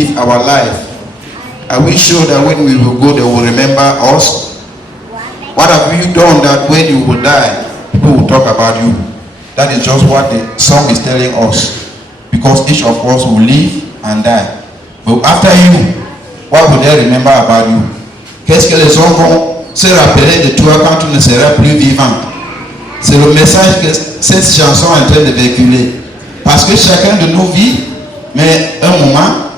live our life? Are we sure that when we will go, they will remember us? What have you done that when you will die, people will talk about you? That is just what the song is telling us. Because each of us will live and die. But after you, what will they remember about you? Qu'est-ce que les hommes vont se rappeler de toi quand tu ne seras plus vivant? C'est le message que cette chanson est en train de véhiculer. Parce que chacun de nous vit, mais un moment,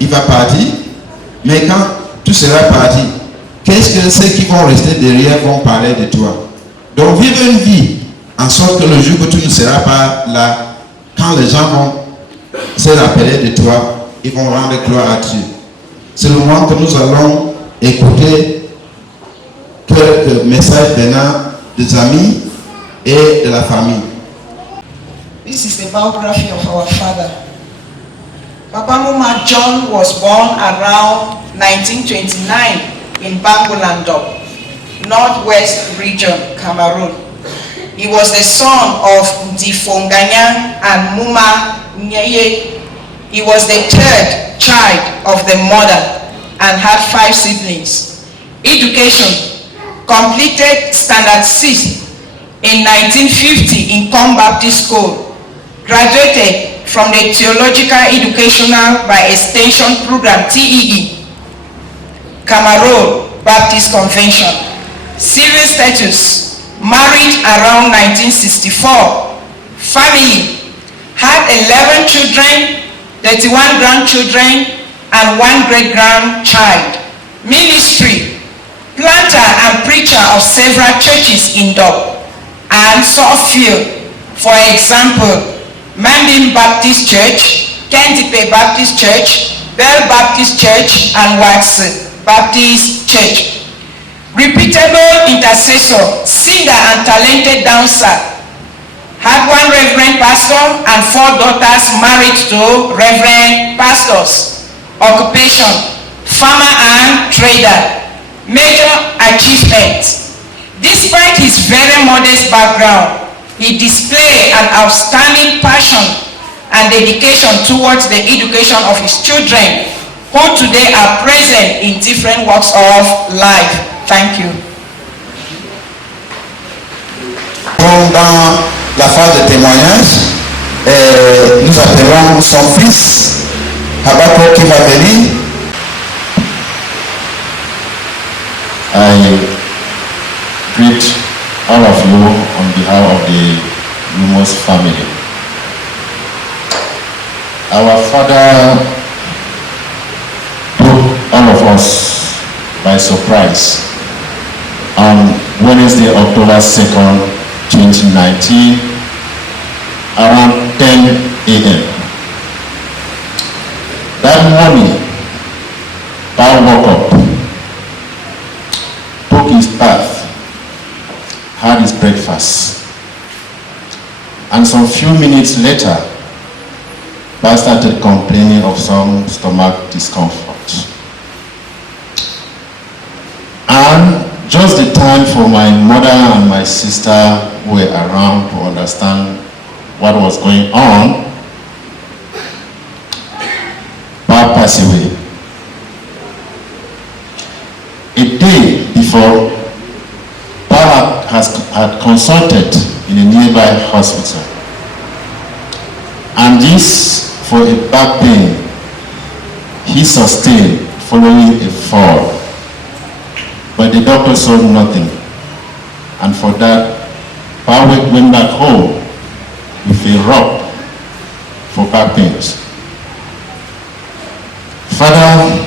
il va partir. Mais quand tu seras parti, qu'est-ce que ceux qui vont rester derrière vont parler de toi? Donc vivre une vie en sorte que le jour que tu ne seras pas là, quand les gens vont se rappeler de toi, ils vont rendre gloire à Dieu. C'est le moment que nous allons écouter quelques messages venant des amis et de la famille. This is the biography of our father. Papa Muma John was born around 1929 in Bangulandop, Northwest Region, Cameroon. He was the son of Ndifonganya and Muma Nyeye. He was the third child of the mother and had 5 siblings. Education: completed Standard 6 in 1950 in Com Baptist School. Graduated from the Theological Educational by Extension Program TEE, Cameroon Baptist Convention. Civil status: married around 1964. Family: had 11 children, 31 grandchildren, and 1 great-grandchild. Ministry: planter and preacher of several churches in Dub and Suffield. For example, Mandin Baptist Church, Kendipe Baptist Church, Bell Baptist Church, and Wax Baptist Church. Reputable intercessor, singer, and talented dancer. Had 1 reverend pastor and 4 daughters married to reverend pastors. Occupation: farmer and trader. Major achievement: despite his very modest background, he displayed an outstanding passion and dedication towards the education of his children, who today are present in different walks of life. Thank you. Dans la phase de témoignage, nous appelons son fils, Habako, qui va venir. I greet all of you on behalf of the Lumos family. Our father took all of us by surprise on Wednesday, October 2nd, 2019, around 10 a.m. That morning, Paul woke up, took his bath, had his breakfast, and some few minutes later, Paul started complaining of some stomach discomfort. And just the time for my mother and my sister were around to understand what was going on, Paul passed away. A day before, Paul had consulted in a nearby hospital, and this for a back pain he sustained following a fall. But the doctor saw nothing, and for that, Paul went back home with a rub for back pains. Father,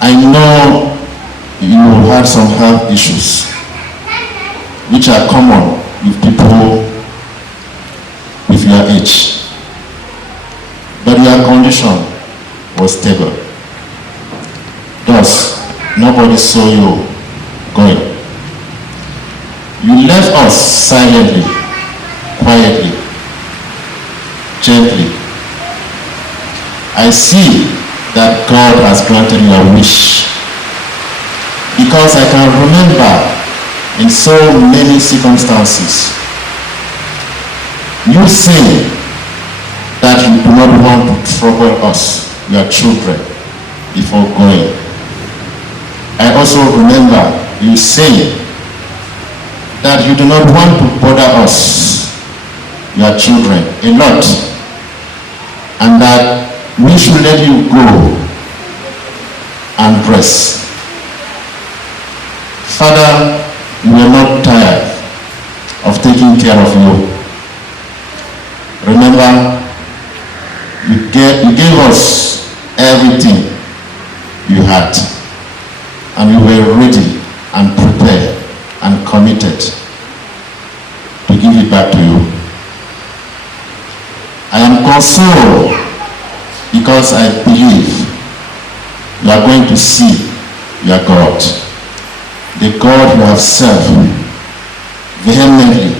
I know you have some health issues which are common with people with your age, but your condition was stable. Thus, nobody saw you going. You left us silently, quietly, gently. I see that God has granted your wish, because I can remember in so many circumstances you say that you do not want to trouble us, your children, before going. I also remember you saying that you do not want to bother us, your children, a lot, and that we should let you go and rest. Father, we are not tired of taking care of you. Remember, you gave us everything you had, and we were ready and prepared and committed to give it back to you. I am consoled because I believe you are going to see your God, the God you have served vehemently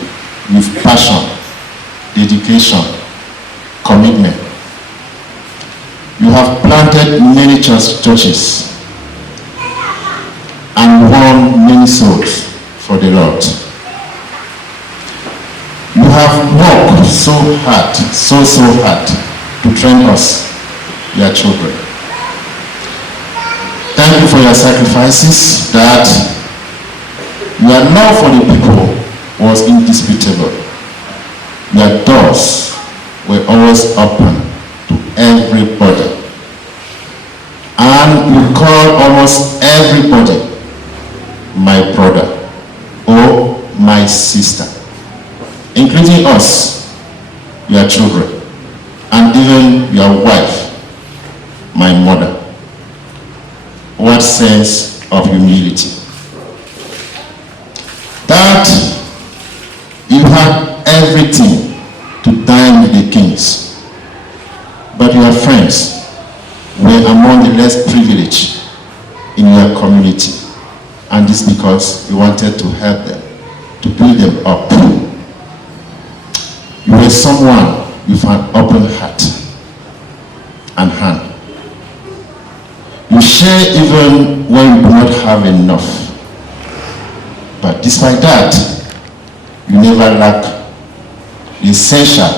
with passion, dedication, commitment. You have planted many churches and won many souls for the Lord. You have worked so hard to train us, your children. Thank you for your sacrifices, that your love for the people was indisputable. Your doors were always open to everybody. And you call almost everybody my brother or my sister, including us, your children, and even your wife, my mother. What sense of humility! That you had everything to dine with the kings, but your friends were among the less privileged in your community, and this because you wanted to help them, to build them up. You were someone with an open heart and hand. You share even when you do not have enough. But despite that, you never lack the essential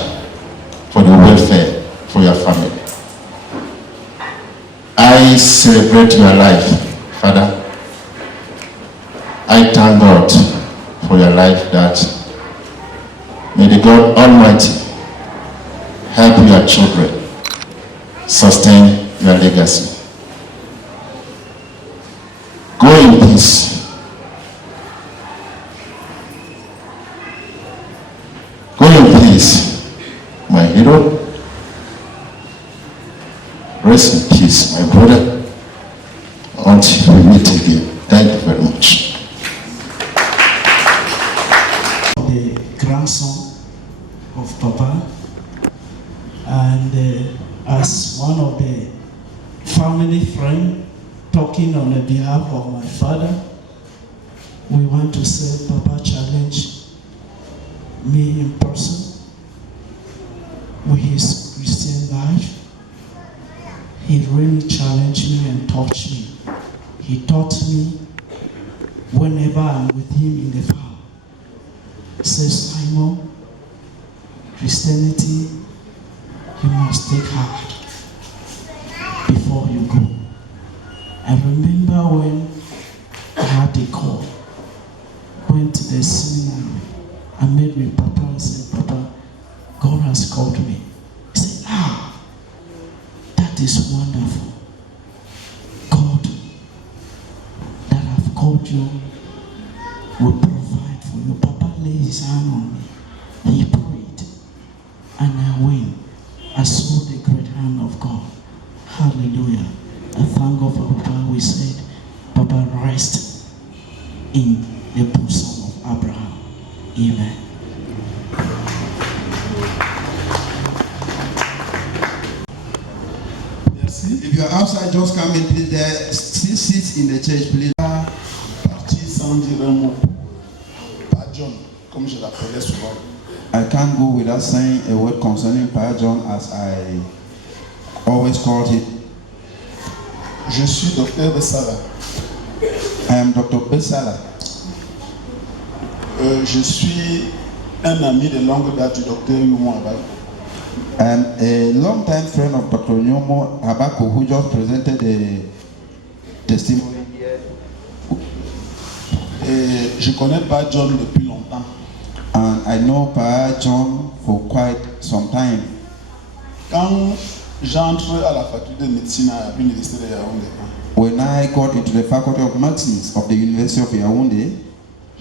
for the welfare for your family. I celebrate your life, Father. I thank God for your life, that may the God Almighty help your children sustain your legacy. Go in peace. Go in peace, my hero. Rest in peace, my brother, until we meet again. Thank you very much. The grandson of Papa, and as one of the family friends talking on the behalf of my father, we want to say Papa challenged me in person with his Christian life. He really challenged me and touched me. He taught me whenever I'm with him in the farm. Says, Simon, Christianity, you must take heart before you go. I remember when I had a call, went to the seminary, I met with Papa and said, Papa, God has called me. He said, that is wonderful. God that have called you will provide for you. Papa laid his hand on me. He prayed, and I went. I saw the great hand of God. Hallelujah. I thank God for Papa. We said, Papa, rest in the bosom of Abraham. Amen. If you are outside, just come in, please. There are 6 seats in the church, please. Parti sans dire un mot. Pas John, comme je l'appelais souvent. I can't go without saying a word concerning Pa John, as I always called him. Je suis docteur Bessala. I am Dr. Bessala. Je suis un ami de longue date du docteur Youmou Abay. A long-time friend of Dr. Nyomo Abako, who just presented the testimony here. Et je connais pas John depuis longtemps. And I know Pa John for quite some time. Quand j'entre à la faculté de médecine à l'université de Yaoundé, When I got into the Faculty of Medicine of the University of Yaoundé,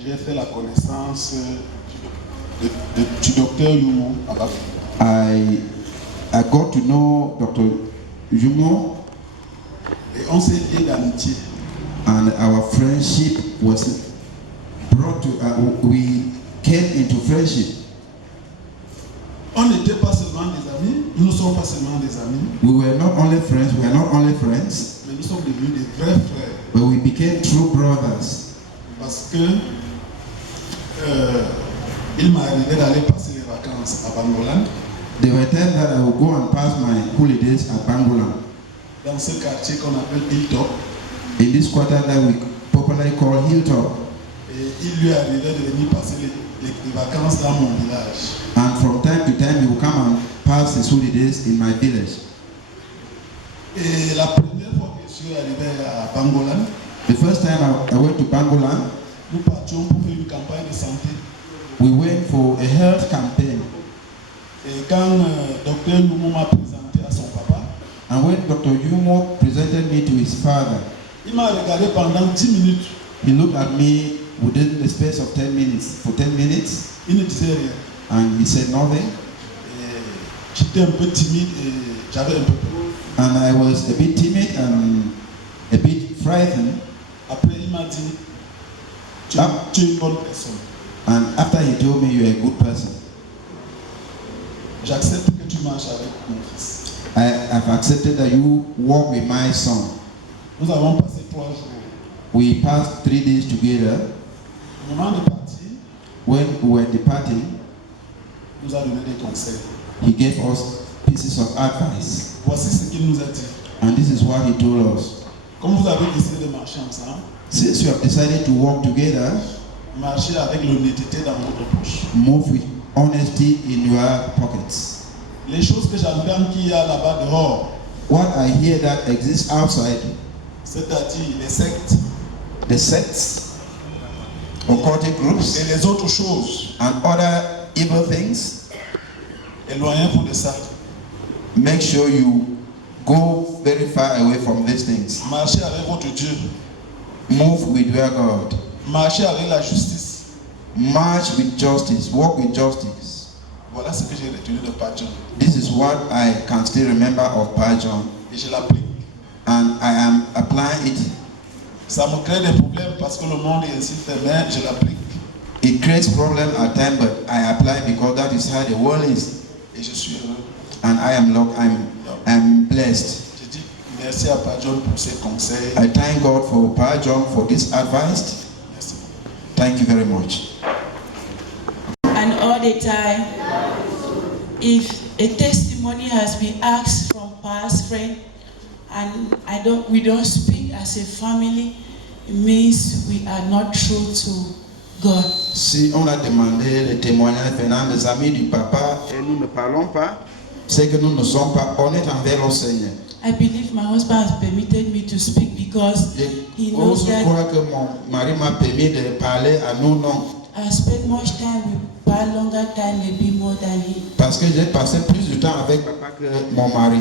j'ai fait la connaissance du docteur Yumo Abako. I got to know Dr. Yumo, Et on s'est lié d'amitié. and our friendship was brought to, we came into friendship. On n'était pas seulement des amis, nous ne sommes pas seulement des amis, We were not only friends, we are not only friends, mais nous sommes devenus des vrais frères. but we became true brothers. Parce que il m'est arrivé d'aller passer les vacances à Bangolan, There were times that I would go and pass my holidays at Bangolan, dans ce quartier qu'on appelle Hilltop. in this quarter that we popularly call Hilltop. Et il lui arrivait de venir passer les vacances dans mon village. And from time to time, he would come and pass his holidays in my village. Et la première fois que je suis arrivé à Bangolan, The first time I went to Bangolan, nous partions pour faire une campagne de santé. we went for a health campaign. Et quand Dr Lumo m'a présenté à son papa, And when Dr. Yumo presented me to his father, il m'a regardé pendant 10 minutes. he looked at me within the space of 10 minutes. For 10 minutes, Il ne disait rien. and he said nothing. Et j'étais un peu timide et j'avais un peu peur. And I was a bit timid and a bit frightened. Après, il m'a dit, tu Ah. es une bonne personne. And after he told me, you're a good person, J'accepte que tu marches avec mon fils. I have accepted that you walk with my son. Nous avons passé 3 jours. We passed 3 days together. Au moment de partir, When we were departing, il nous a donné des conseils. he gave us pieces of advice. Voici ce qu'il nous a dit. And this is what he told us. Comme vous avez décidé de marcher ensemble, Since you have decided to walk together, marchez avec l'honnêteté dans votre poche. move with honesty in your pockets. Les choses que j'entends qu'il y a là-bas dehors, What I hear that exists outside, c'est-à-dire les sectes the sects, occultic groups, et les autres choses, and other evil things, éloignez-vous de ça. make sure you go very far away from these things. Marchez avec votre Dieu. Move with your God. Marchez avec la justice. March with justice. Walk with justice. Voilà ce que j'ai retenu de Père John. This is what I can still remember of Pa John, Et je l'applique. and I am applying it. Ça me crée des problèmes parce que le monde est ainsi fait, mais je l'applique. It creates problems at times, but I apply because that is how the world is, Et je suis heureux. and I'm blessed. Je dis merci à Père John pour ses conseils. I thank God for Pa John for this advice. Merci. Thank you very much. And all the time, if a testimony has been asked from past friend, and we don't speak as a family, it means we are not true to God. Si on a demandé le témoignage venant des amis du papa et nous ne parlons pas, c'est que nous ne sommes pas honnêtes envers le Seigneur. I believe my husband has permitted me to speak because he knows Je that crois que mon mari m'a permis de parler à nos noms. I spent much time with Pa, longer time, maybe more than him. Parce que j'ai passé plus de temps avec papa que mon mari.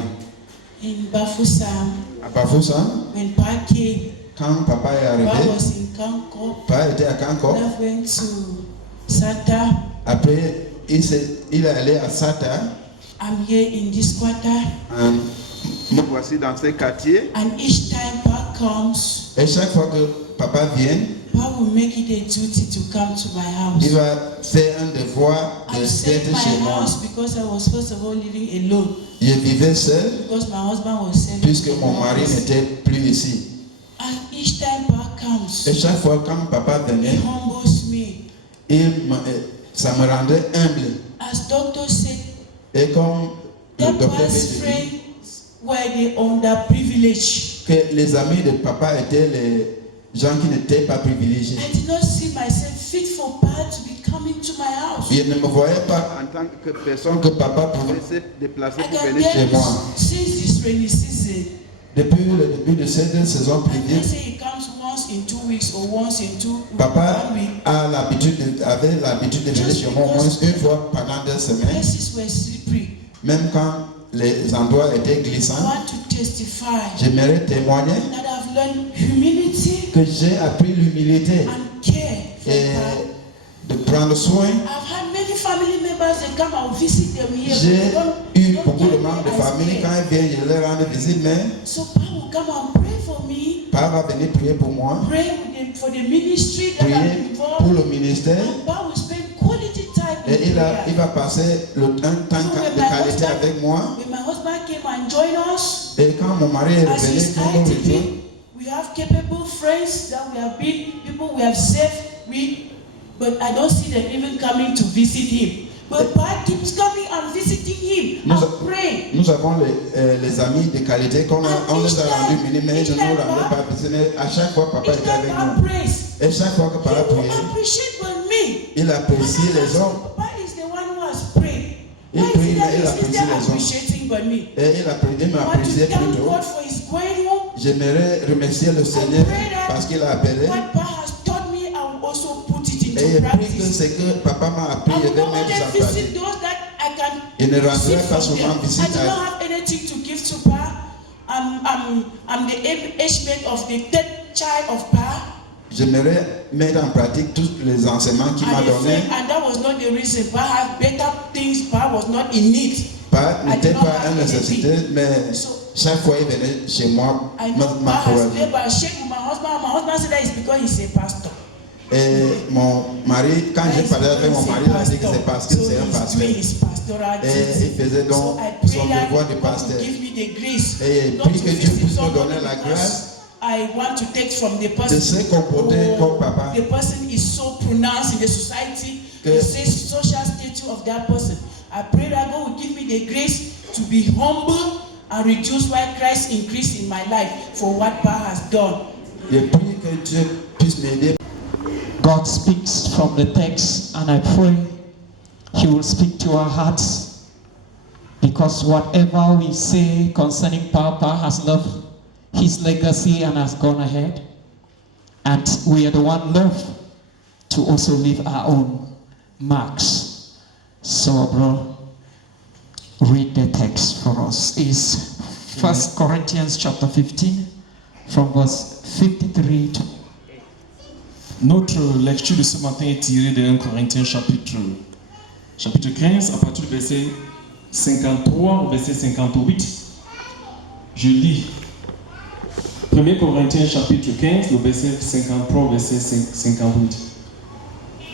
In Bafoussam, À Bafoussa, when Pa came, quand papa est Pa arrivé, was in Kanko, papa était à Kanko. I went to Sata. Après, il est allé à Sata. I'm here in this quarter, Me voici dans ce quartier. and each time Pa comes, Et chaque fois que papa vient, Pa will make it a duty to come to my il house. va faire un devoir de I'm saying d'être chez my moi. house because I was first of all living alone, Je vivais seul because my husband was serving. puisque in the mon mari house. n'était plus ici. And each time Pa comes, Et chaque fois quand papa he venait, humbles me. ça me rendait humble. As doctor said, Et comme le that docteur Pa's m'a dit friends were the underprivileged. que les amis de papa étaient les gens qui n'étaient pas privilégiés. I did not see myself fit for Pa to become coming to my house. Il ne me voyait pas en tant que personne que papa pouvait se déplacer I pour can venir chez tell moi. you, since this rainy season, Depuis le début de cette saison I can pluvieuse, say he comes once in 2 weeks or once in papa 1 week. avait l'habitude de venir chez moi au moins une fois pendant 2 semaines, Places were slippery. même quand les endroits étaient I glissants. want to testify J'aimerais témoigner that I've learned humility que j'ai appris l'humilité and care from et God. de prendre soin. I've had many family members that come and visit them here. J'ai They eu don't beaucoup de get membres de me as famille, quand care. ils viennent, je leur rends visite, mais So Pa will come and pray for me, Papa va venir prier pour moi, pray with them for the ministry that I'm prier pour involved. le ministère, And Pa will spend quality time in et il prayer. va passer un temps de qualité avec moi. When my husband came and joined us, Et quand mon mari est as revenu his pour nous rejoindre, ITP, we have capable friends that we have been, people we have saved, but I don't see them even coming to visit him. But Pa keeps coming and visiting him Nous, and praying. nous avons les amis de qualité qu'on on les a rendus minimes, mais ils ne nous rendaient pas visite. Mais à chaque fois, papa Each était avec time Pa nous. prays, Et chaque fois que he papa will priait, appreciate me. il apprécie les hommes. Papa is the one who has prayed. Il Why prie, is mais il that apprécie he's there les hommes. appreciating but me? Et il I want m'appréciait to thank plutôt. God for his going home. J'aimerais remercier le Seigneur parce qu'il a appelé. What Pa has taught me, I will also put it Et into il prie que practice. ce que papa m'a appris, I je will vais not mettre only ça en pratique. visit those that I can Il ne rendrait receive pas from souvent them. visite I do à- not have anything to give to Pa. I'm the age mate of the third child of Pa. J'aimerais mettre en pratique tous les enseignements qu'il m'a donnés. And that was not the reason. Pa had better things. Pa was not in need. Pas I n'était did not pas have une nécessité, anything. mais So, chaque fois il venait chez moi, I know Pa has m'encourager. never shaken my husband. My husband said that it's because he's a pastor. Et mon mari, quand j'ai parlé avec mon mari, il a dit que c'est parce que c'est un pasteur. Et il faisait donc son devoir de pasteur. Et prie que Dieu puisse nous donner la grâce I want to take from the de person. se comporter comme papa. The person is so pronounced in the society. Que- It says social status of that person. I pray that God will give me the grace to be humble and reduce while Christ increased in my life for what Pa has done. Je prie que Dieu puisse m'aider. God speaks from the text, and I pray He will speak to our hearts, because whatever we say concerning Papa has left his legacy and has gone ahead, and we are the one left to also leave our own marks. So, bro, read the text for us. It's 1 Corinthians chapter 15, from verse 53 to Notre lecture de ce matin est tirée de 1 Corinthiens chapitre 15 à partir du verset 53 au verset 58. Je lis 1 Corinthiens chapitre 15, le verset 53 au verset 58.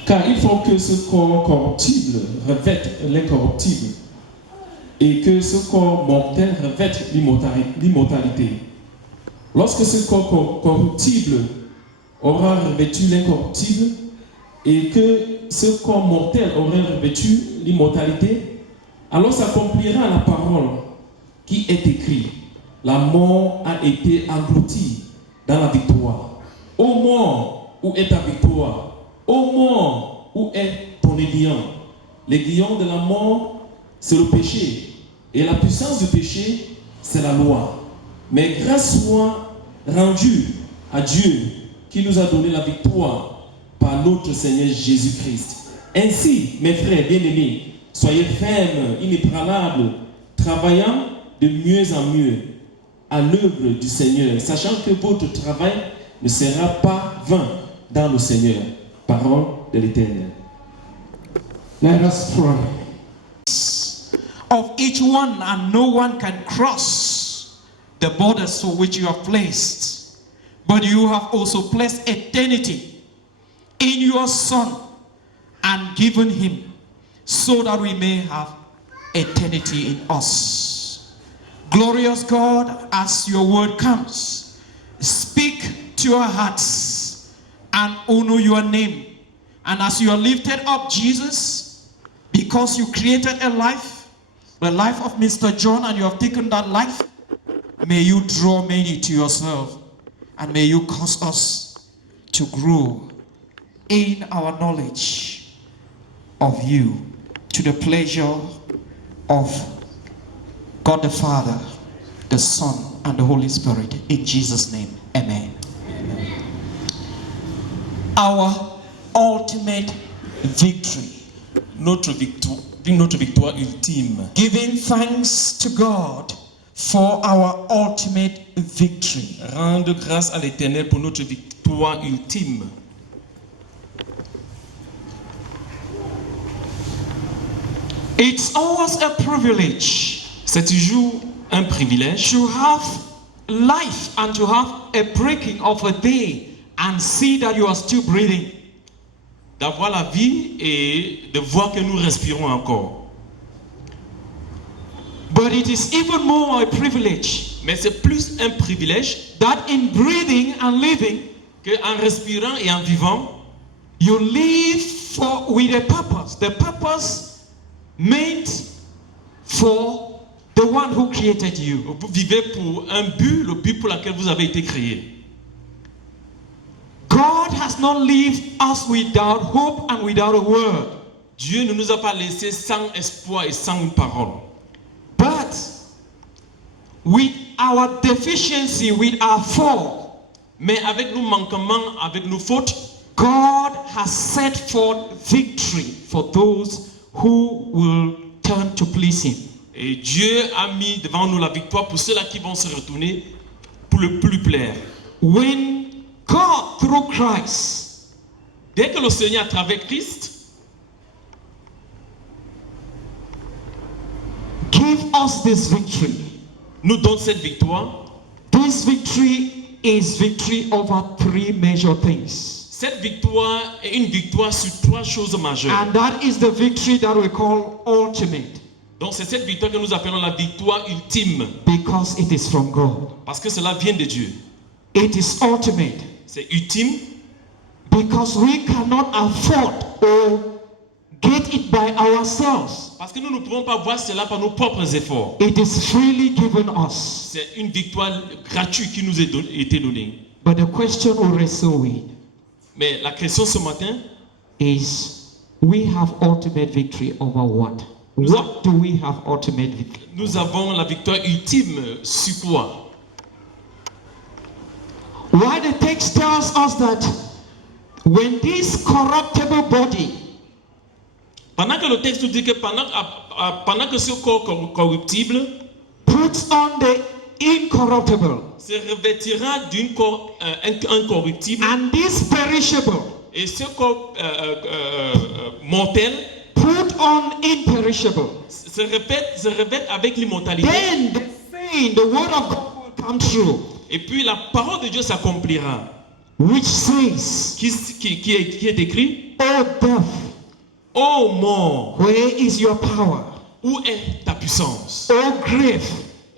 Car il faut que ce corps corruptible revête l'incorruptible et que ce corps mortel revête l'immortalité. Lorsque ce corps corruptible aura revêtu l'incorruptible et que ce corps mortel aura revêtu l'immortalité, alors s'accomplira la parole qui est écrite. La mort a été engloutie dans la victoire. Ô mort, où est ta victoire? Ô mort, où est ton aiguillon? L'aiguillon de la mort, c'est le péché. Et la puissance du péché, c'est la loi. Mais grâce soit rendue à Dieu qui nous a donné la victoire par notre Seigneur Jésus-Christ. Ainsi, mes frères bien-aimés, soyez fermes, inébranlables, travaillant de mieux en mieux à l'œuvre du Seigneur, sachant que votre travail ne sera pas vain dans le Seigneur. Parole de l'Éternel. Let us pray. Of each one, and no one can cross the borders for which you have placed, but you have also placed eternity in your Son and given him so that we may have eternity in us. Glorious God, as your word comes, speak to our hearts and honor your name. And as you are lifted up, Jesus, because you created a life, the life of Mr. John, and you have taken that life, may you draw many to yourself, and may you cause us to grow in our knowledge of you, to the pleasure of God the Father, the Son, and the Holy Spirit. In Jesus' name, amen. Our ultimate victory. Notre victoire ultime. Giving thanks to God for our ultimate victory. Rendre grâce à l'Éternel pour notre victoire ultime. It's always a privilege. C'est toujours un privilège To have life and to have a breaking of a day and see that you are still breathing. d'avoir la vie et de voir que nous respirons encore. But it is even more a privilege Mais c'est plus un privilège that in breathing and living, qu'en respirant et en vivant, you live with a purpose. The purpose meant for the one who created you. vous vivez pour un but, le but pour lequel vous avez été créé. God has not left us without hope and without a word. Dieu ne nous a pas laissés sans espoir et sans une parole. But with our deficiency, with our fall, Mais avec nos manquements, avec nos fautes, God has set forth victory for those who will turn to please Him. et Dieu a mis devant nous la victoire pour ceux-là qui vont se retourner pour le plus plaire. When God, through Christ, Dès que le Seigneur, à travers Christ, give us this victory, nous donne cette victoire, this victory is victory over three major things. cette victoire est une victoire sur trois choses majeures. And that is the victory that we call ultimate, Donc c'est cette victoire que nous appelons la victoire ultime, because it is from God. parce que cela vient de Dieu. It is ultimate C'est ultime because we cannot afford or get it by ourselves. parce que nous ne pouvons pas voir cela par nos propres efforts. It is freely given us. C'est une victoire gratuite qui nous est été donnée. But the question we wrestle with Mais la question ce matin, is, we have ultimate victory over what? What do we have ultimate victory? nous avons la victoire ultime sur quoi? Why the text tells us that when this corruptible body Pendant que le texte nous dit que pendant que ce corps corruptible puts on the incorruptible se revêtira d'un corps incorruptible and this perishable et ce corps mortel put on imperishable, se revêt avec l'immortalité, then the saying, the word of God will come true, et puis la parole de Dieu s'accomplira, which says, qui est écrit: "O death, ô mort, where is your power? où est ta puissance? O grave,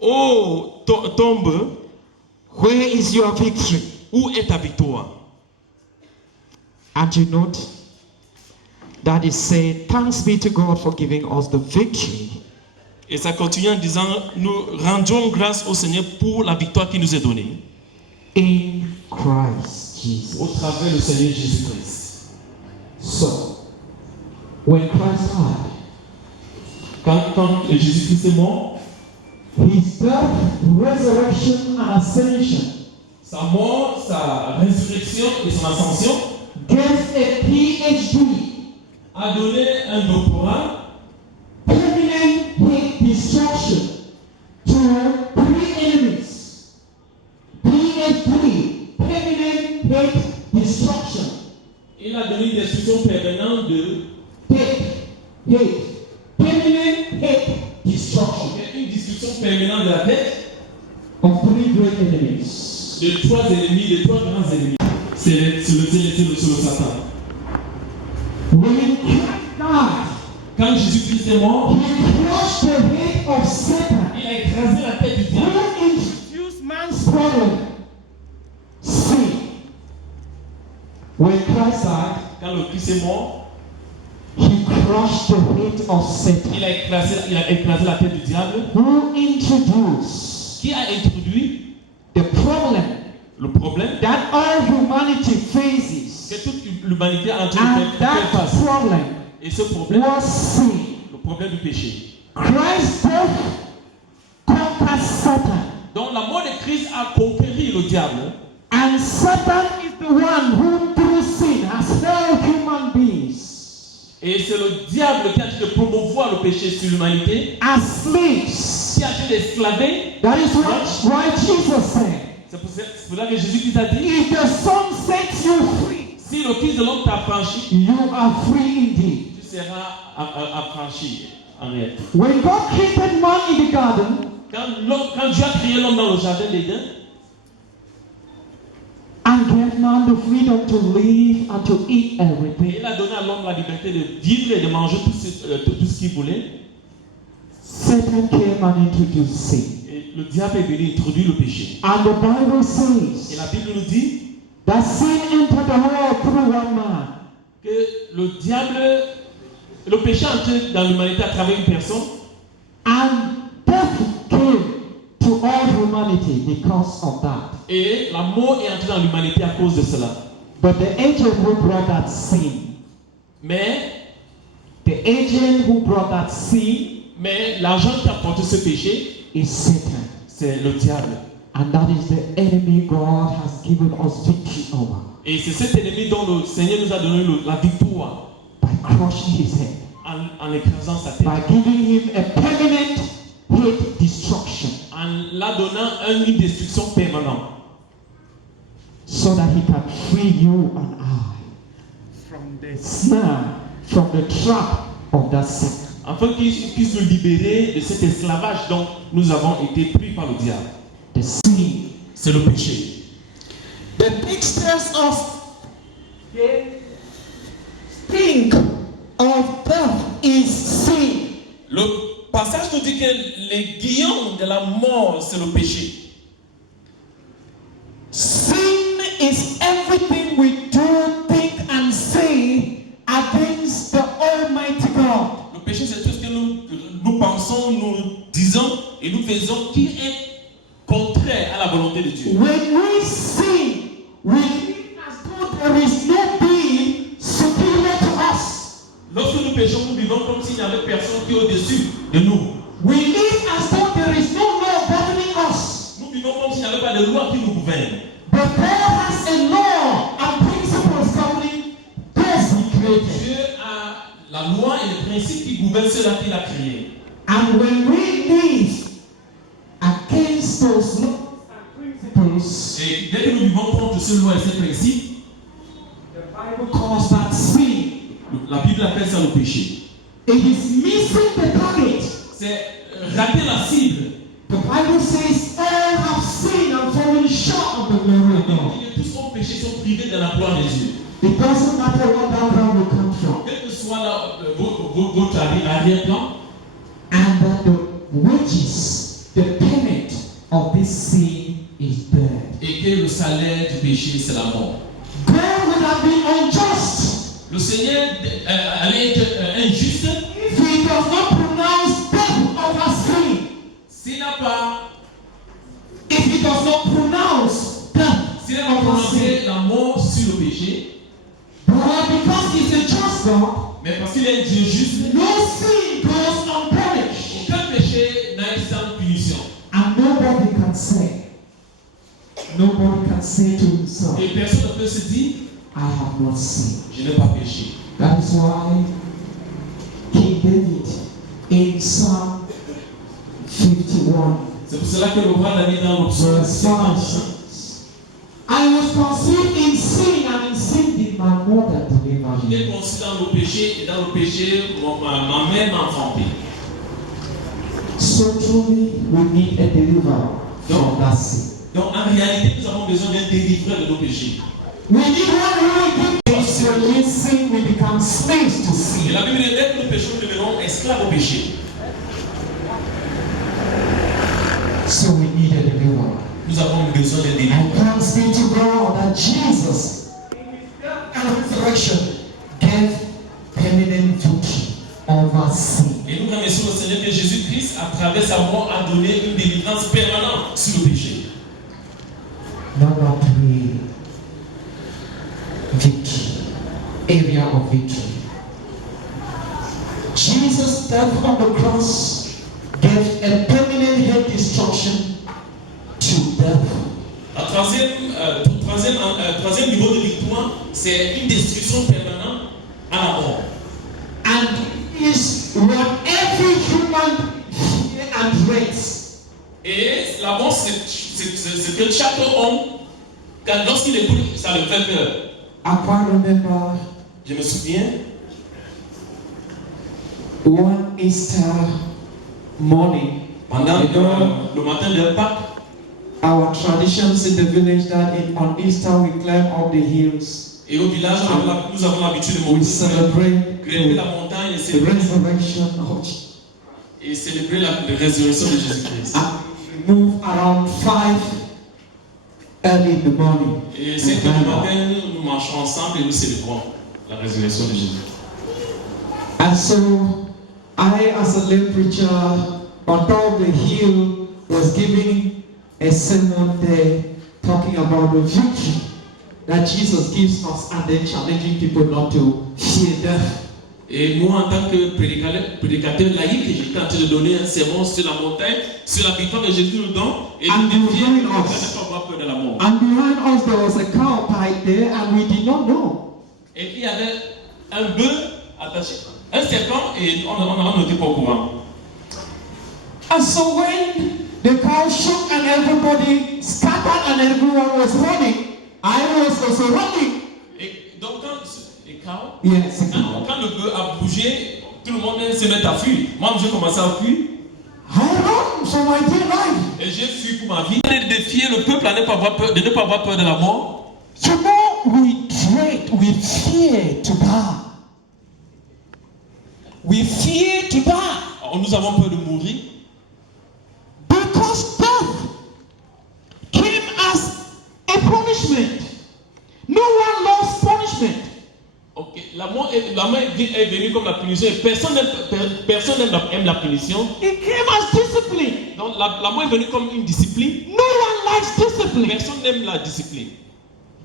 Ô tombe, where is your victory?" où est ta victoire? And you note that it said, "Thanks be to God for giving us the victory Et ça continue en disant: nous rendons grâce au Seigneur pour la victoire qui nous est donnée in Christ Jesus." au travers du Seigneur Jésus-Christ. So, when Christ died, Quand Jésus-Christ est mort, his death, resurrection, and ascension sa mort, sa résurrection et son ascension gave a PhD, a donné un doctorat permanent hate destruction to three enemies. PhD, permanent hate destruction. Il a donné une destruction permanente de Permanent hate destruction une destruction permanente de la tête of three great enemies. de trois ennemis, de trois grands ennemis. C'est le Satan. When Christ died, Quand Jésus-Christ est mort, he crushed the head of Satan, il a écrasé la tête du diable. who introduced man's problem, sin. When Christ died, Quand le Christ est mort, he crushed the head of Satan, il a écrasé la tête du diable, who introduced qui a introduit the problem le problème that all humanity faces. que toute l'humanité entière And fait that face. problem Et ce problème, was sin. le problème du péché. Christ's death conquered Satan. Donc la mort de Christ a conquéri le diable. And Satan is the one who, through sin, has held human beings Et c'est le diable qui a dit de promouvoir le péché sur l'humanité, as slaves. qui a dit d'esclaver. That is why Jesus said, C'est pour ça que Jésus-Christ a dit, if the Son sets you free, si le Fils de l'homme t'a affranchi, you are free indeed. tu seras affranchi en réalité. When God created man in the garden, Quand Dieu a créé l'homme dans le jardin d'Éden, and gave man the freedom to live and to eat et everything, il a donné à l'homme la liberté de vivre et de manger tout ce qu'il voulait, Satan came and introduced sin. et le diable est venu introduire le péché. And the Bible Et says la Bible nous dit that sin entered the world through one man. que le péché est entré dans l'humanité à travers une personne, And death came to all humanity because of that. et la mort est entrée dans l'humanité à cause de cela. But the agent who brought that sin, Mais l'agent qui a porté ce péché, is Satan. c'est le diable. And that is the enemy God has given us victory over Et c'est cet ennemi dont le Seigneur nous a donné la victoire by crushing his head, en écrasant sa tête, by giving him a permanent hate destruction, en la donnant une destruction permanente, so that he can free you and I from the snare, from the trap of that sin. afin qu'il puisse nous libérer de cet esclavage dont nous avons été pris par le diable. The sin. C'est le péché. The pictures of the sting of death is sin. Le passage nous dit que les guillons de la mort, c'est le péché. Sin is everything we do, think, and say against the Almighty God. Le péché, c'est tout ce que nous pensons, nous disons et nous faisons qui est contraire à la volonté de Dieu. When we sin, we live as though there is no being superior to us. Lorsque nous péchons, nous vivons comme s'il n'y avait personne qui est au-dessus de nous. We live as though there is no law governing us. Nous vivons comme s'il n'y avait pas de loi qui nous gouverne. But God has a law and principles governing those He created. Dieu a la loi et les principes qui gouvernent ceux-là qu'il a créés. And when we live against those laws and principles, Et dès que nous vivons contre ces lois et ces principes, the Bible calls that sin. la Bible appelle ça le péché. It is missing the target. C'est rater la cible. The Bible says all have sinned and fallen short of the glory of God. Tous sont péchés, sont privés de la gloire de Dieu. It doesn't matter what background you come from. Quel que soit votre arrière-plan, And that the wages, the payment of this sin is death. et que le salaire du péché, c'est la mort. God would have been unjust Le Seigneur allait être injuste if He does not pronounce death over sin. s'il n'a pas Pronounce death s'il n'a pas over sin. prononcé la mort sur le péché, But because He's a just God, mais parce qu'il est un Dieu juste, no sin goes unpunished. aucun péché n'a été sans punition. And nobody can say to himself, Et personne ne peut se dire, I have not sinned. je n'ai pas péché. That is why King David in Psalm 51 C'est pour cela que le roi David dans le psaume verse 5 says, I was conceived in sin, and in sin did my mother deliver il est me. conçu dans le péché, et dans le péché, ma mère m'a enfanté. So truly we need a deliverer from that sin. Donc en réalité, nous avons besoin d'un délivreur de nos péchés. We need one who will give us when we sin, we become slaves to Et sin. la Bible dit dès que nous péchons, nous devenons esclaves au péché. So we need a deliverer. Nous avons besoin d'un And délivreur. thanks be to God that Jesus, in His death and resurrection, gave permanent victory over sin. Et nous remercions le Seigneur que Jésus-Christ, à travers sa mort, a donné une délivrance permanente sur le péché. Number 3, victory, area of victory. death on the cross gave a permanent head destruction to death. Troisième niveau de victoire, c'est une destruction permanente à la mort. And is what every human fear and dreads. Et la mort, c'est que chaque homme, lorsqu'il écoute, ça le fait peur. I quite remember Je me souviens, one Easter morning, pendant le matin de Pâques, our traditions in the village that on Easter we climb up the hills. et au village, nous avons l'habitude de We monter, celebrate grimper la montagne the resurrection of Jesus. et célébrer la résurrection de Jésus-Christ. And we move around 5 early in the morning. Et 5 heures du matin, nous marchons ensemble et nous célébrons la résurrection de Jésus. And so I, as a lay preacher on top of the hill, was giving a sermon there talking about the victory that Jesus gives us and then challenging people not to fear death. Et moi, en tant que prédicateur laïque, j'étais en train de donner un sermon sur la montagne, sur la victoire que Jésus nous donne, et And nous défier behind de ne us. pas avoir peur de la mort. And behind us there was a cow tied there and we did not know. Et puis il y avait un bœuf attaché, un serpent, et on n'était pas au courant. And so when the cow shook and everybody scattered and everyone was running, I was also running. Et donc quand les cows, Yes. quand le bœuf a bougé, tout le monde se met à fuir. Moi, j'ai commencé à fuir. I ran for my dear life. Et j'ai fui pour ma vie. De défier le peuple à ne pas avoir peur, de ne pas avoir peur de la mort. You know, we fear to die. We fear to die. Nous avons peur de mourir. Because death came as a punishment. No one loves punishment. Ok, la mort est venue comme la punition et personne n'aime la punition. It came as discipline. Donc la mort est venue comme une discipline. No one likes discipline. Personne n'aime la discipline.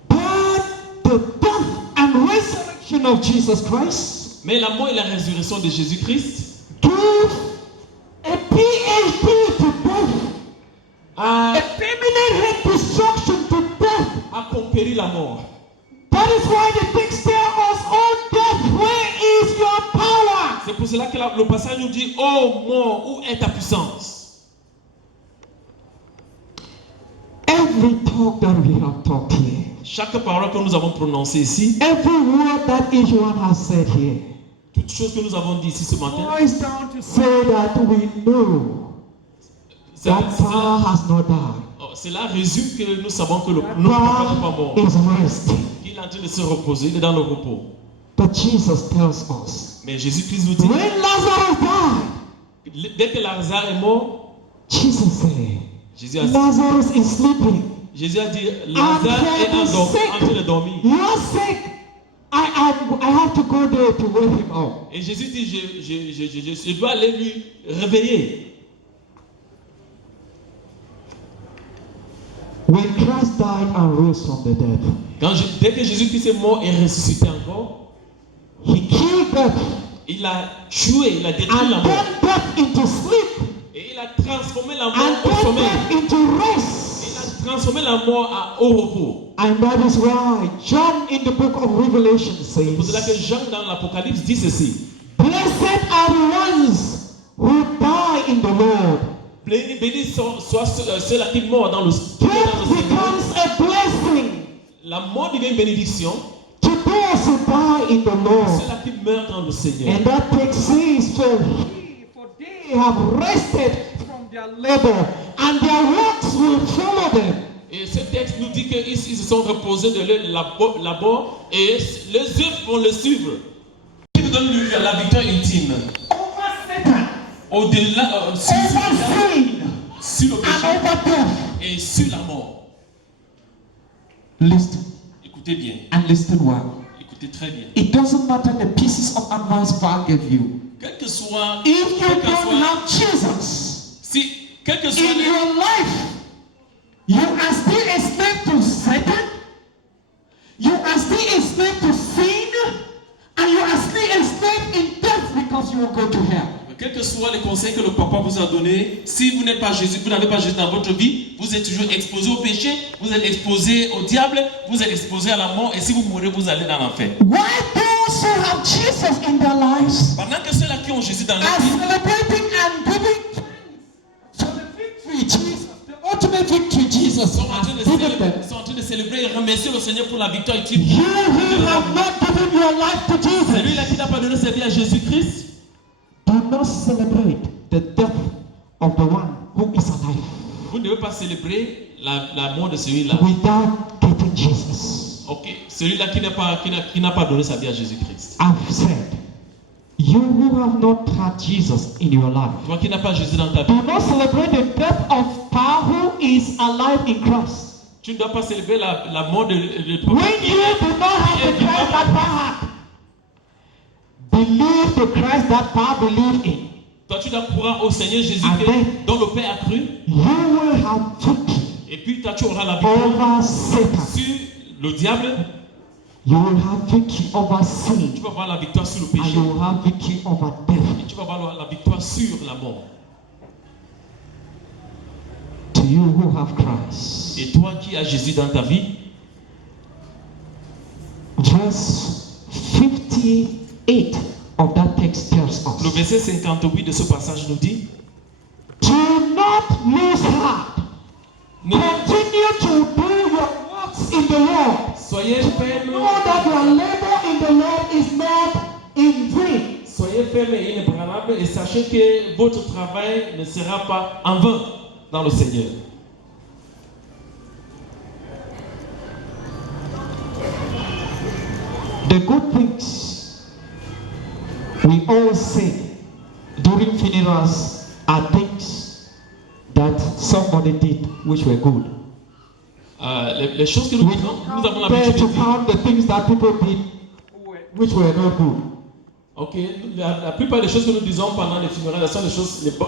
But the death and resurrection of Jesus Christ Mais la mort et la résurrection de Jésus-Christ give a PhD to death. a A permanent head destruction to death. conquéri la mort. That is why the text tells us, oh death, where is your power? C'est pour cela que le passage nous dit, oh mort, où est ta puissance? Every talk that we have talked here, Chaque parole que nous avons prononcée ici, every word that each one has said here, toute chose que nous avons dit ici ce matin, boils down to say that we know that power has not died. cela résume que nous savons que notre papa n'est pas mort. Power is resting. Il est en train de se reposer, il est dans le repos. But Jesus tells us, Mais Jésus-Christ nous dit, when Lazarus died, dès que Lazare est mort, Jesus said, Jésus a dit, Lazarus is sleeping. Lazare est en train de dormir. You're sick. I have to go there to wake him up. Et Jésus dit, je dois aller lui réveiller. When Christ died and rose from the dead, Dès que Jésus-Christ est mort et ressuscité encore, he killed death il a tué, il a détruit la and mort. turned death into sleep Et il a transformé la mort and au turned sommeil. death into Il rest. a transformé la mort au repos. And that is why John in the book of Revelation C'est pour cela que says, Jean dans l'Apocalypse dit ceci. blessed are the ones who die in the Lord. Béni soit ceux-là qui meurent dans le Death Seigneur. becomes a blessing La mort devient une bénédiction. to those who die in the Lord. Ceux-là qui meurent dans le Seigneur. And that takes cease for they have rested from their labor, and their works will follow them. Et ce texte nous dit qu'ils se sont reposés de leur labeur et les œuvres vont le suivre. Il nous donne la victoire ultime. Over Satan, Au-delà, sur sin, le and péché over death. et sur la mort. Listen, Écoutez bien. and listen well. Écoutez très bien. It doesn't matter the pieces of advice God gave you. Quel que soit, If you don't have Jesus quel que soit in your life, you are still a slave to Satan, you are still a slave to sin, and you are still a slave in death because you will go to hell. soit les conseils que le papa vous a donnés, si vous n'êtes pas Jésus, vous n'avez pas Jésus dans votre vie, vous êtes toujours exposé au péché, vous êtes exposé au diable, vous êtes exposé à la mort, et si vous mourrez, vous allez dans l'enfer. Why those who have Jesus in their lives Pendant que ceux-là qui ont Jésus dans leur are vie celebrating and giving thanks for the victory Jesus, the ultimate victory Jesus sont en train has de given célébrer, them. sont en train de célébrer et remercier le Seigneur pour la victoire ultime. You who have not given your life to Jesus, Celui-là qui n'a pas donné sa vie à Jésus-Christ, do not celebrate the death of the one who is alive vous ne devez pas célébrer la mort de celui-là. without getting Jesus. Ok, celui-là qui n'a pas donné sa vie à Jésus-Christ. I've said, you who have not had Jesus in your life, Toi qui n'as pas Jésus dans ta vie, do not celebrate the death of power who is alive in Christ. tu ne dois pas célébrer la mort de When you do not have the Christ that power had, believe the Christ that power believe in. Toi, tu dois croire au Seigneur Jésus Amen. dont le Père a cru. You will have victory Et puis toi, tu auras la victoire over Satan. sur le diable. You will have victory over sin. Tu vas avoir la victoire sur le And péché. you will have victory over death. Et tu vas avoir la victoire sur la mort. To you who have Christ. Et toi qui as Jésus dans ta vie, Verse 58 of that text tells le us, verset 58 de ce passage nous dit, do not lose heart. ne Continue to do your works in the Lord. soyez fermes, Know that your labor in the Lord is not in vain. soyez fermes et inébranlables et sachez que votre travail ne sera pas en vain dans le Seigneur. The good things we all say during funerals are things that somebody did which were good. Les choses que nous We disons, nous avons don't dare l'habitude to de dire. count the things that people did which were not good. Ok, la plupart des choses que nous disons pendant les funérailles sont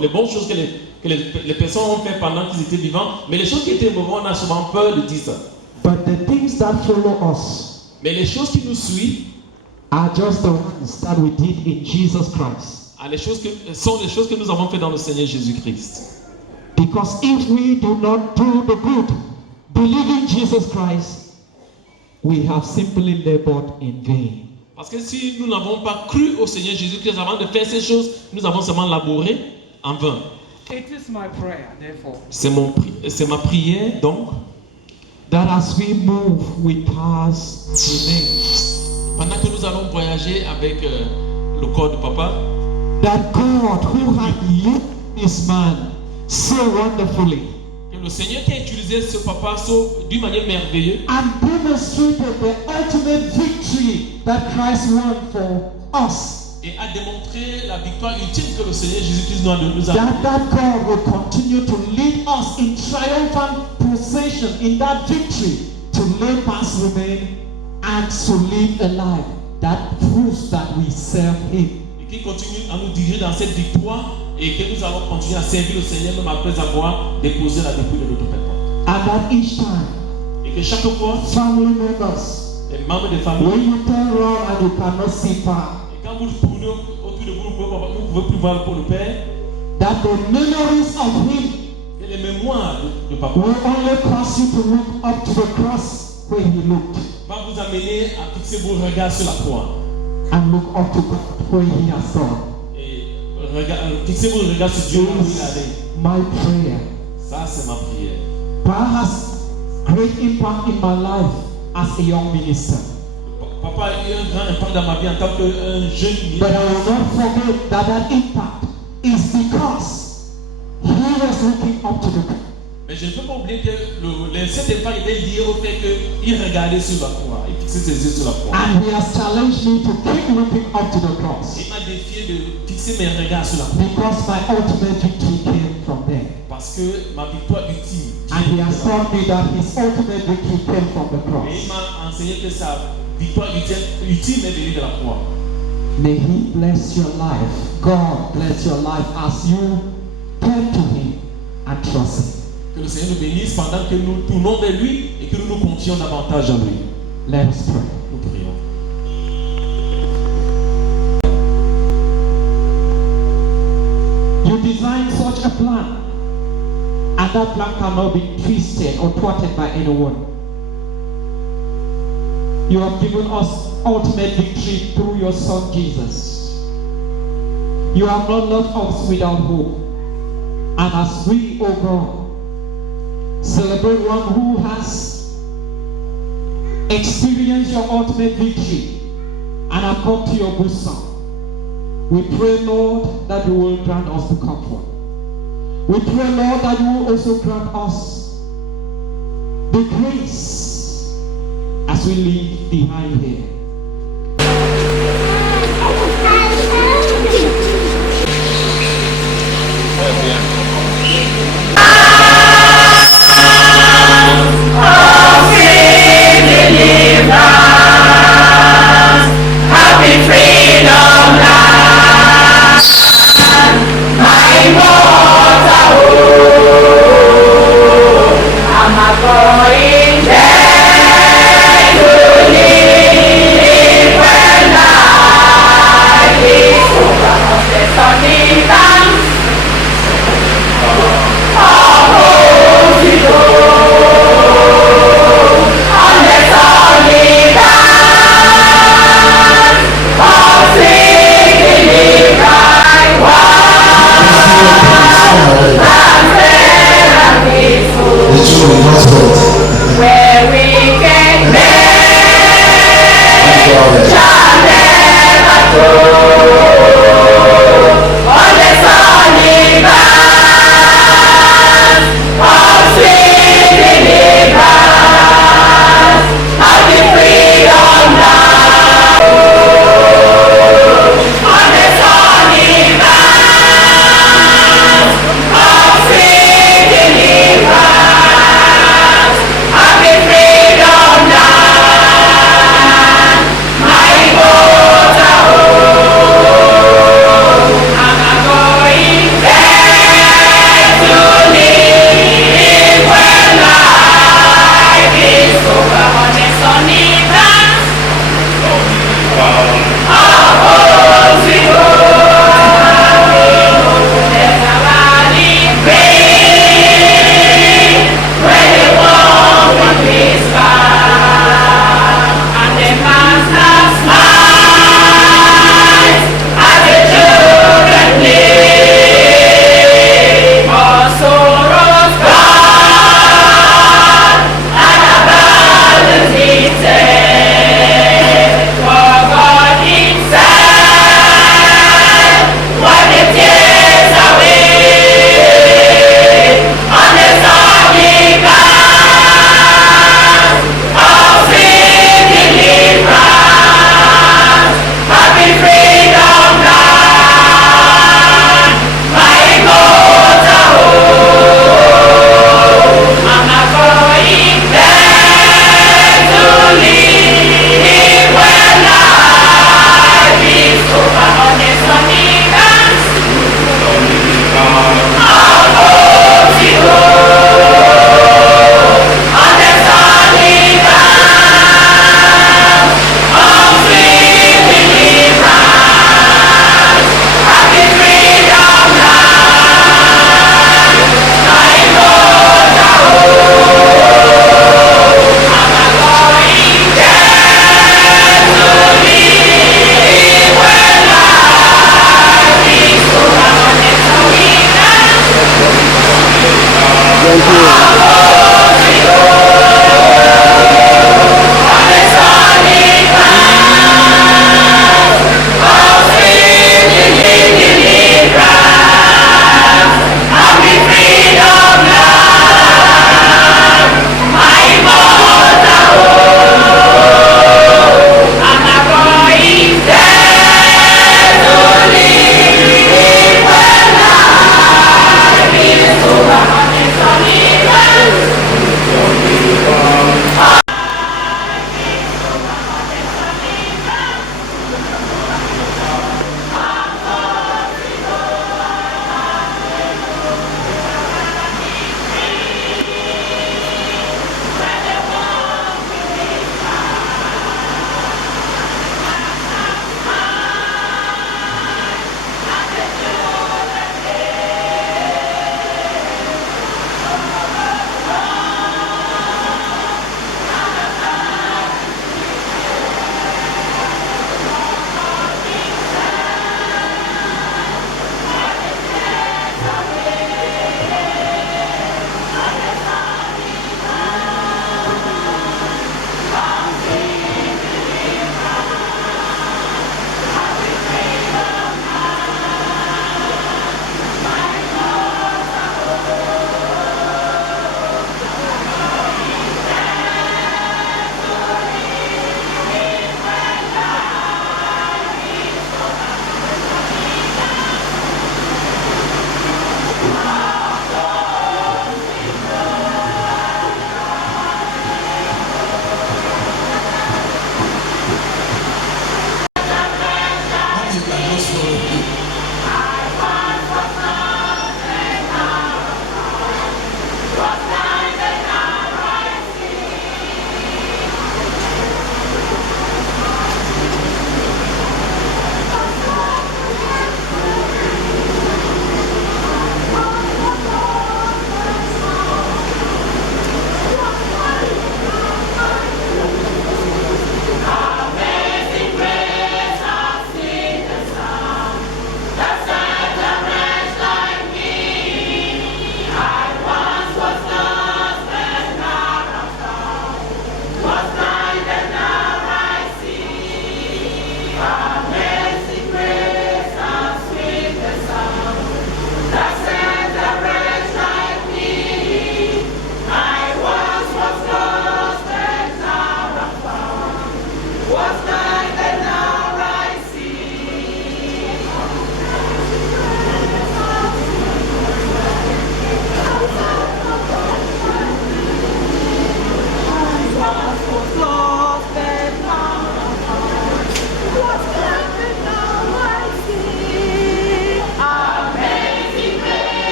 les bonnes choses que les personnes ont fait pendant qu'ils étaient vivants. Mais les choses qui étaient mauvaises, on a souvent peur de dire ça. But the things that follow us Mais les choses qui nous suivent are just the ones that we did in Jesus Christ. sont les choses que nous avons fait dans le Seigneur Jésus-Christ. Because if we do not do the good, believe in Jesus Christ, we have simply labored in vain. Parce que si nous n'avons pas cru au Seigneur Jésus-Christ avant de faire ces choses, nous avons seulement laboré en vain. It is my prayer, therefore, C'est ma prière donc, That as we move, we pass the name. pendant que nous allons voyager avec le corps de papa, That God who had lived this man so wonderfully que le Seigneur qui a utilisé ce papa d'une manière merveilleuse and demonstrated the ultimate victory that Christ won for us. et a démontré la victoire ultime que le Seigneur Jésus-Christ nous a donnée. That God will continue to lead us in triumphant procession in that victory to lay past remain and to live a life that proves that we serve Him. Et qui continue à nous diriger dans cette victoire et que nous allons continuer à servir le Seigneur même après avoir déposé la dépouille de notre Père. And that each time, Et que chaque fois, family members, les membres de famille, when you turn around and you cannot see far, et quand vous tournez autour de vous, vous ne pouvez plus voir pour le Père, that the memories of Him et les mémoires de papa will only cause you to look up to the cross where He looked va vous amener à fixer vos regards sur la croix. and look up to God where He has gone. Et fixez vos regards sur Dieu où il allait. My prayer. Ça, c'est ma prière. God has great impact in my life as a young minister. Papa a eu un grand impact dans ma vie en tant qu'un jeune But ministre. I will not forget that that impact is because He was looking up to the cross. Mais je ne peux pas oublier que cet impact était lié au fait qu'il regardait sur la croix. Il fixait ses yeux sur la croix. And He has challenged me to keep looking up to the cross. Il m'a défié de fixer mes regards sur la croix. Because my ultimate victory came from there. Parce que ma victoire ultime. And He has taught me that His ultimate victory came from the Et cross. il m'a enseigné que sa victoire ultime est venue de la croix. May He bless your life. God bless your life as you turn to Him and trust Him. Que le Seigneur nous bénisse pendant que nous tournons vers lui et que nous nous confions davantage en lui. Let us pray. Nous prions. You designed such a plan, and that plan cannot be twisted or thwarted by anyone. You have given us ultimate victory through your Son Jesus. You have not left us without hope. And as we, O God, celebrate one who has experienced your ultimate victory and have come to your bosom, we pray, Lord, that you will grant us the comfort. We pray, Lord, that you will also grant us the grace as we leave behind here.